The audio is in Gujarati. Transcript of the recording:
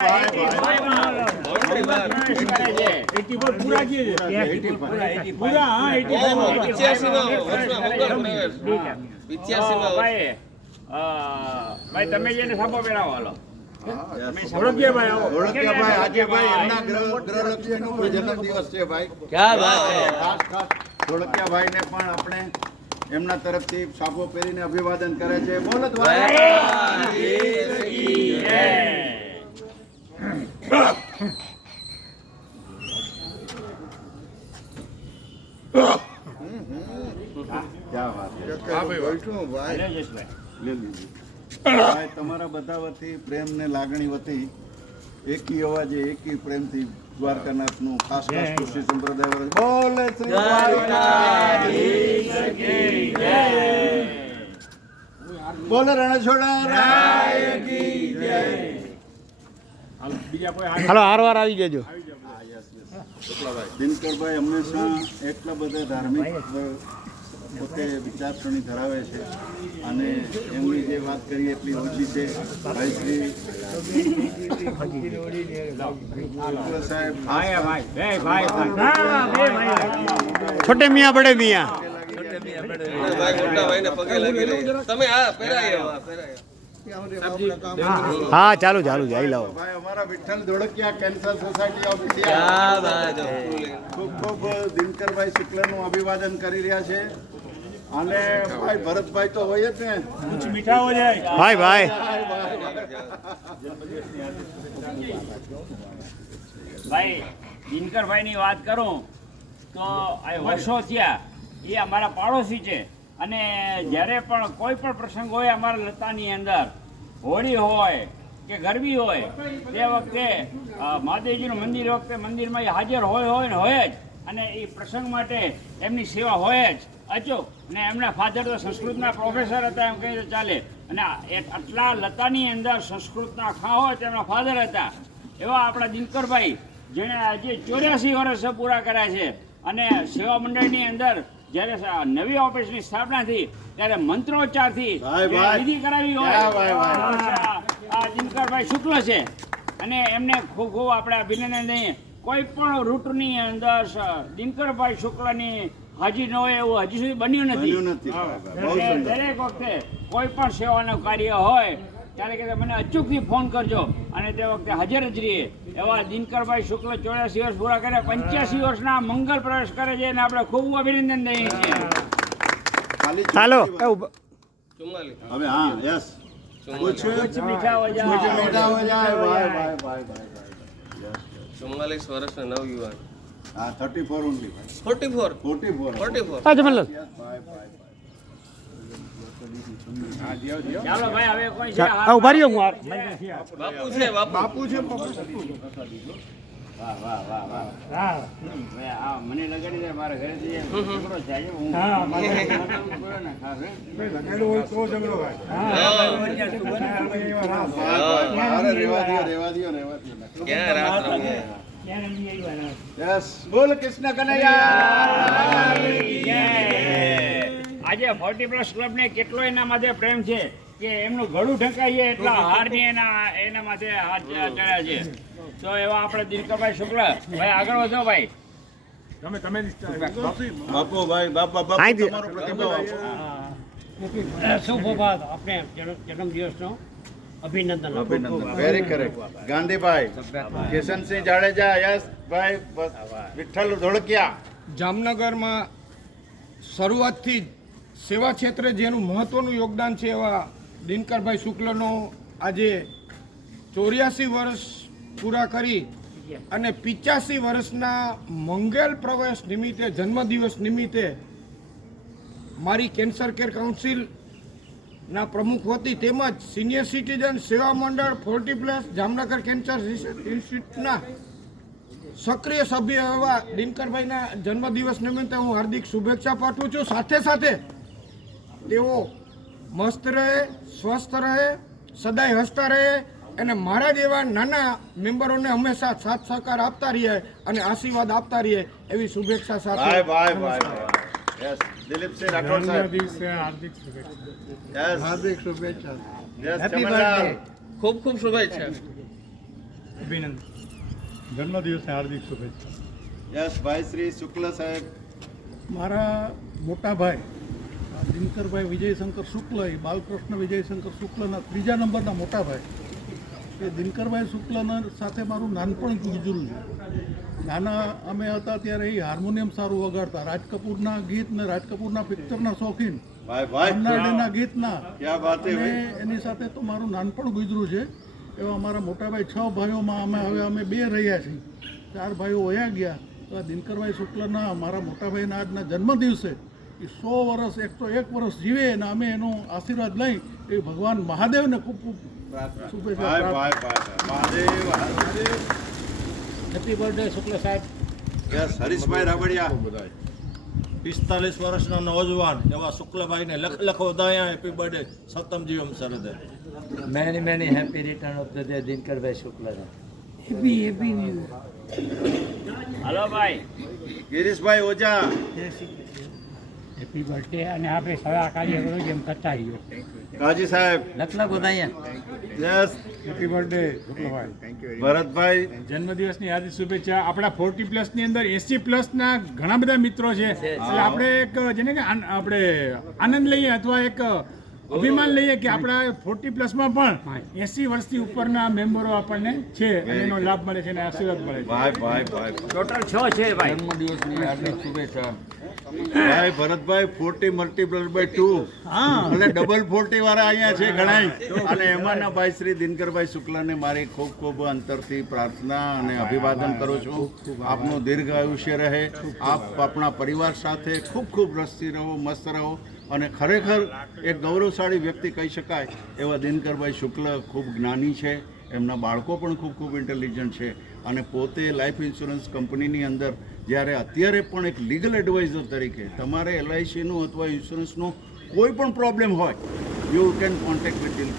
ભાઈ તમે જેને સાપો પહેરાવો હાલો. ધોળકિયાભાઈ ને પણ આપણે એમના તરફથી સાપો પહેરીને અભિવાદન કરે છે. બોલો ભાઈ તમારા બધા વતી પ્રેમ ને લાગણી વતી એકી અવાજે એકી પ્રેમથી દ્વારકાનાથ નું ખાસ ખાસ કૃષિ સંપ્રદાય બોલે શ્રી દ્વારકાધીશ કી જય. બોલે રણછોડા કી જય. હાલો હારવાર આવી જજો. દિનકરભાઈ હંમેશા એટલા બધા ધાર્મિક પોતે વિચારસરણી ધરાવે છે અને એમની જે વાત કરીએ એટલી ઓછી છે. ભાઈ શ્રી સાહેબ છોટે મિયા બડે મિયા. હા ચાલુ ચાલુ જઈ લાવો. ભાઈ અમારા Vitthal Dholakia cancer society office ખૂબ ખૂબ દિનકરભાઈ શુક્લનું અભિવાદન કરી રહ્યા છે. અને ભાઈ ભરતભાઈ તો હોય જ ને, મીઠા હો જાય ભાઈ ભાઈ. ભાઈ દિનકરભાઈ ની વાત કરું તો આ વર્ષો થયા એ અમારા પાડોશી છે અને જ્યારે પણ કોઈ પણ પ્રસંગ હોય અમારા લતાની અંદર, હોળી હોય કે ગરબી હોય, તે વખતે મહાદેવજીનું મંદિર વખતે મંદિરમાં એ હાજર હોય ને હોય જ. અને એ પ્રસંગ માટે એમની સેવા હોય જ અચૂક. અને એમના ફાધર તો સંસ્કૃતના પ્રોફેસર હતા એમ કહીએ તો ચાલે. અને આટલા લતાની અંદર સંસ્કૃતના ખા હોય તો એમના ફાધર હતા. એવા આપણા દિનકરભાઈ જેણે આજે 84 વર્ષ પૂરા કર્યા છે. અને સેવા મંડળની અંદર જ્યારે નવી ઓફિસની સ્થાપના થઈ ત્યારે મંત્રોચ્ચારથી વિધિ કરાવી હોય આ દિનકરભાઈ શુક્લ છે. અને એમને ખૂબ ખૂબ આપણે અભિનંદન દઈએ. કોઈ પણ રૂટની અંદર દિનકરભાઈ શુક્લની હાજરી ન હોય એવું હજી સુધી બન્યું નથી. દરેક વખતે કોઈ પણ સેવાનું કાર્ય હોય ત્યારે કે મને અચૂકથી ફોન કરજો અને તે વખતે હાજર જ રહીએ. એવા દિનકરભાઈ શુક્લ 84 વર્ષ પૂરા કરે, 85 વર્ષના મંગલ પ્રવેશ કરે છે અને આપણે ખૂબ અભિનંદન દઈએ છીએ. ચાલો હવે હા યસ મીઠા હો જાય. 44 વર્ષના નવયુવાન. હા 34 ઓનલી 44 હા જમલ. ચાલો ભાઈ હવે કોઈ છે? ઉભા રહ્યો હું. બાપુ છે મને લગાડી દે મારા ઘરે છોકરો છે બોલ કૃષ્ણ કનૈયા. આજે 40+ ક્લબ ને કેટલો એના માથે પ્રેમ છે કે એમનું ગળું ઢંકાઈએ એટલા હારની એના માથે હાથ ચડ્યા છે. તો એવા આપણે દિનકરભાઈ શુક્લ ભાઈ આગળ વધો ભાઈ. બાપુ ભાઈ બાપા તમારો પ્રતિભાવ આપો. સુપ્રભાત. આપણે જન્મદિવસનો અભિનંદન. Very correct. Gandhibhai Kishansinh Jadeja yes ભાઈ વિઠ્ઠલ ધોળકિયા. જામનગરમાં શરૂઆતથી જ સેવા ક્ષેત્રે જેનું મહત્વનું યોગદાન છે એવા દિનકરભાઈ શુક્લનો આજે 84 વર્ષ પૂરા કરી અને 85 વર્ષના મંગલ પ્રવેશ નિમિત્તે, જન્મદિવસ નિમિત્તે મારી કેન્સર કેર કાઉન્સિલના પ્રમુખ વતી તેમજ સિનિયર સિટીઝન સેવા મંડળ 40+ જામનગર કેન્સર ઇન્સ્ટિટ્યૂટના સક્રિય સભ્ય એવા દિનકરભાઈના જન્મદિવસ નિમિત્તે હું હાર્દિક શુભેચ્છા પાઠવું છું. સાથે સાથે તેઓ મસ્ત રહે, સ્વસ્થ રહે, સદાય હસતા રહે અને મારા જેવા નાના મેમ્બરોને હંમેશા સાથ સહકાર આપતા રહીએ અને આશીર્વાદ આપતા રહીએ એવી શુભેચ્છા સાથે. યસ દિલીપસિંહ રાઠોડ સાહેબ હાર્દિક શુભેચ્છા. યસ ખૂબ ખૂબ શુભેચ્છા. અભિનંદન. જન્મદિવસની હાર્દિક શુભેચ્છા. યસ ભાઈ શ્રી શુક્લ સાહેબ. મારા મોટા ભાઈ દિનકરભાઈ વિજયશંકર શુક્લ એ બાલકૃષ્ણ વિજયશંકર શુક્લના ત્રીજા નંબરના મોટા ભાઈ એ દિનકરભાઈ શુક્લના સાથે મારું નાનપણ ગુજર્યું છે. નાના અમે હતા ત્યારે એ હાર્મોનિયમ સારું વગાડતા, રાજ કપૂરના ગીત ને રાજ કપૂરના પિક્ચરના શોખીન, ભાઈ અન્નાડેના ગીતના. ક્યાં વાત હે અને ભાઈ. એની સાથે તો મારું નાનપણ ગુજર્યું છે. એવા અમારા મોટાભાઈ 6 ભાઈઓમાં અમે 2 રહ્યા છીએ. 4 ભાઈઓ વયા ગયા. તો આ દિનકરભાઈ શુક્લના મારા મોટાભાઈના આજના જન્મદિવસે એ 100 વર્ષ 101 વર્ષ જીવે અને અમે એનો આશીર્વાદ લઈ એ ભગવાન મહાદેવને ખૂબ ખૂબ શુભેચ્છા પ્રાપ્ત. મહાદેવ. હેપી બર્થડે શુક્લ સાહેબ. યસ હરીશભાઈ રાબડિયા. 45 વર્ષના નવજવાન એવા શુક્લભાઈને લખ લખ વધાયા. હેપી બર્થડે સતમ જીવમ સરદે. Many happy return of the day, Dinkarભાઈ શુક્લા. હલો ભાઈ. ગિરીશભાઈ ઓઝા. હેપી બર્થડે અને આપણે સવા કાર્ય કરો જેમ કરતા રહીએ. કાજી સાહેબ. લખ લખ વધાયા. Yes happy birthday Shuklabhai. Bharatbhai. જન્મદિવસની હાર્દિક શુભેચ્છા. આપણા 40+ ની અંદર 80+ ના ઘણા બધા મિત્રો છે. એટલે આપણે એક જેને કે આપણે આનંદ લઈએ અથવા એક અભિમાન લઈએ કે આપણા 40+ માં પણ 80 વર્ષથી ઉપરના મેમ્બરો આપણને છે અને એનો લાભ મળે છે અને આશીર્વાદ મળે છે. ભાઈ ટોટલ 6 છે ભાઈ. જન્મદિવસની હાર્દિક શુભેચ્છા. ભાઈ ભરતભાઈ 40 મલ્ટીપ્લાય બાય 2 અને ડબલ 40 વાળા અહીંયા છે ઘણાય. અને એમાંના ભાઈ શ્રી દિનકરભાઈ શુક્લાને મારી ખૂબ ખૂબ અંતરથી પ્રાર્થના અને અભિવાદન કરું છું. આપનું દીર્ઘ આયુષ્ય રહે. આપ આપણા પરિવાર સાથે ખૂબ ખૂબ રસથી રહો, મસ્ત રહો અને ખરેખર એક ગૌરવશાળી વ્યક્તિ કહી શકાય એવા દિનકરભાઈ શુક્લ ખૂબ જ્ઞાની છે. એમના બાળકો પણ ખૂબ ખૂબ ઇન્ટેલિજન્ટ છે અને પોતે લાઈફ ઇન્સ્યોરન્સ કંપનીની અંદર જ્યારે અત્યારે પણ એક લીગલ એડવાઇઝર તરીકે તમારે LICનું અથવા ઇન્સ્યોરન્સનો કોઈ પણ પ્રોબ્લેમ હોય યુ કેન કોન્ટેક્ટ વિથ